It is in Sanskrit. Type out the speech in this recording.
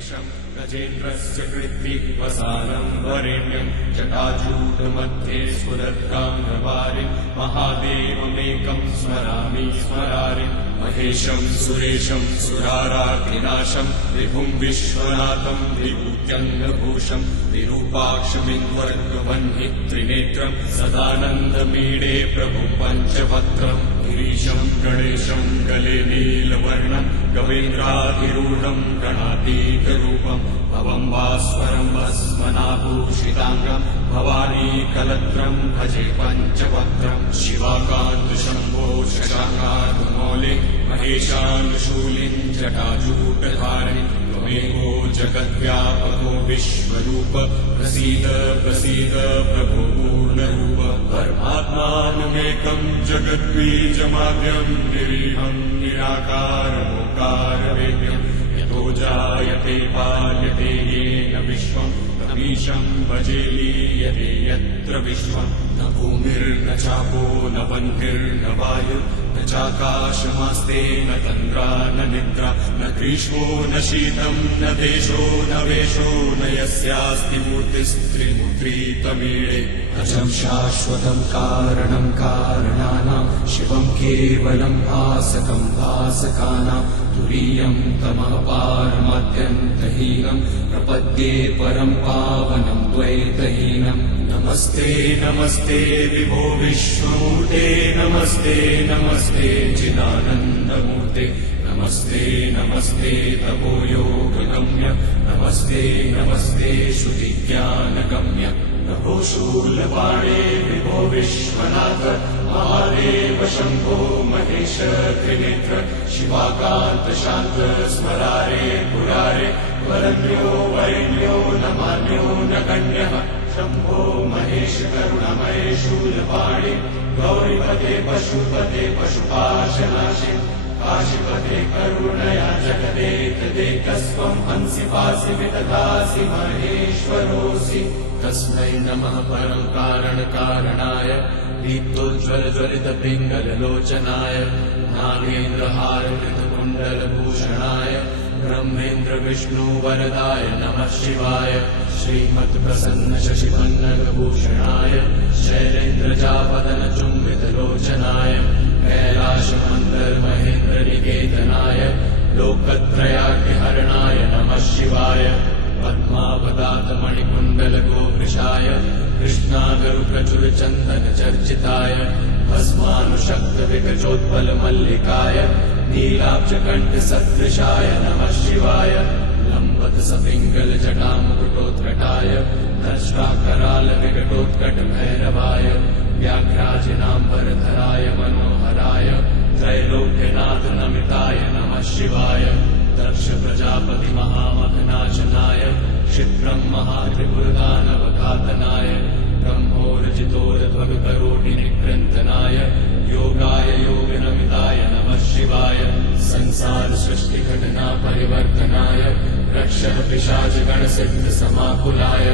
महेशं गजेन्द्रस्य कृत्तिवसानं वरेण्यं जटाजूटमध्ये स्फुरद्गाङ्गवारिं महादेवमेकं स्मरामि स्मरारिं महेशं सुरेशं सुराराग्निनाशं विभुं विश्वनाथं विभूत्यङ्गभूषं विरूपाक्षमिन्द्वर्गवह्नि त्रिनेत्रं सदानन्दमीडे प्रभुं पञ्चवक्त्रम् गिरीशं गणेशं गले नीलवर्णं गवेन्द्राधिरूढं गणातीतरूपं भवं भास्वरं भस्मनाभूषिताङ्गं भवानी कलत्रं भजे पञ्चवक्त्रं शिवाकान्त शम्भो शशाङ्कातमौले महेशानुशूलिं जटाजूटधारिणि त्वमेको जगद्व्यापको विश्वरूप प्रसीद प्रसीद प्रभो पूर्णरूप परमात्मानमेकं जगद्बीजमाद्यं निरीहं निराकारमोकारवेद्यं यतो जायते पाल्यते येन विश्वं तमीशं भजे लीयते यत्र विश्वं न भूमिर्न चापो न वह्निर्न वायुः न चाकाशमास्ते न तन्द्रा न निद्रा न ग्रीष्मो न शीतं न देशो न वेशो न यस्यास्ति मूर्तिस्त्रिमूर्ति तमीडे अजं शाश्वतं कारणं कारणानां शिवं केवलं भासकं भासकानां तुरीयं तमपारमाद्यन्तहीनं प्रपद्ये परं पावनं द्वैतहीनं नमस्ते नमस्ते विभो विश्वमूर्ते नमस्ते नमस्ते चिदानन्दमूर्ते नमस्ते नमस्ते तपो योगगम्य नमस्ते नमस्ते श्रुतिज्ञानगम्य नभो शूलपाणे विभो विश्वनाथ महादेव शम्भो महेश त्रिनेत्र शिवाकान्त शान्त स्मरारे पुरारे वरन्यो वरेण्यो न मान्यो न गण्यः शम्भो महेश करुणमये शूलपाणे गौरीपते पशुपते पशुपाशनाशे काशीपते करुणया जगदेकदेकस्त्वं हंसि पासि विदधासि महेश्वरोऽसि तस्मै नमः परं कारणकारणाय दीप्तोज्ज्वलज्वलितपिङ्गललोचनाय नागेन्द्रहारकृतकुण्डलभूषणाय ब्रह्मेन्द्र विष्णुवरदाय नमः शिवाय श्रीमत्प्रसन्न शशिवन्नगभूषणाय शैलेन्द्रजापदनचुम्बितलोचनाय कैलाशमन्दर्महेन्द्रनिकेतनाय लोकत्रयाग्निहरणाय नमः शिवाय पद्मावदातमणिकुण्डलगोवृषाय कृष्णागरुप्रचुरचन्दनचर्चिताय भस्मानुशक्तविकचोत्पलमल्लिकाय नीलाब्जकण्ठसदृशाय नमः शिवाय लम्बतसपिङ्गलजटामुकुटोत्कटाय दंष्ट्राकरालविकटोत्कटभैरवाय व्याघ्राजिनाम्बरधराय मनोहराय त्रैलोक्यनाथनमिताय नमः शिवाय दक्ष प्रजापति महामखनाशनाय क्षिप्रं महात्रिपुरदानवघातनाय ब्रह्मोरजितोरध्वगकरोटिनिकृन्तनाय योगाय योगनमिताय नमः शिवाय संसार सृष्टिघटना परिवर्तनाय रक्षः पिशाचगणसिद्धसमाकुलाय